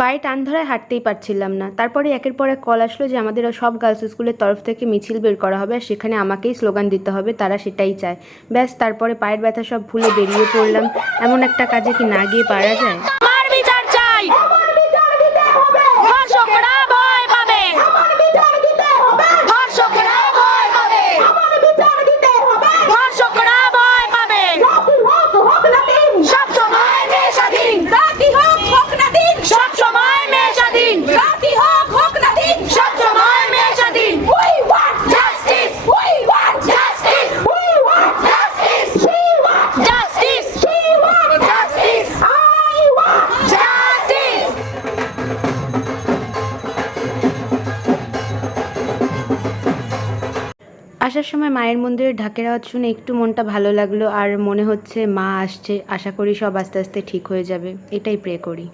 পায়ে টান ধরায় হাঁটতেই পারছিলাম না। তারপরে একের পর এক কল আসলো যে আমাদের সব গার্লস স্কুলের তরফ থেকে মিছিল বের করা হবে আর সেখানে আমাকেই স্লোগান দিতে হবে, তারা সেটাই চায়। ব্যাস, তারপরে পায়ের ব্যথা সব ভুলে বেরিয়ে পড়লাম। এমন একটা কাজে কি না গিয়ে পারা যায়? আসার সময় মায়ের মন্দিরের ঢাকের আওয়াজ শুনে একটু মনটা ভালো লাগলো, আর মনে হচ্ছে মা আসছে। আশা করি সব আস্তে আস্তে ঠিক হয়ে যাবে, এটাই প্রে করি।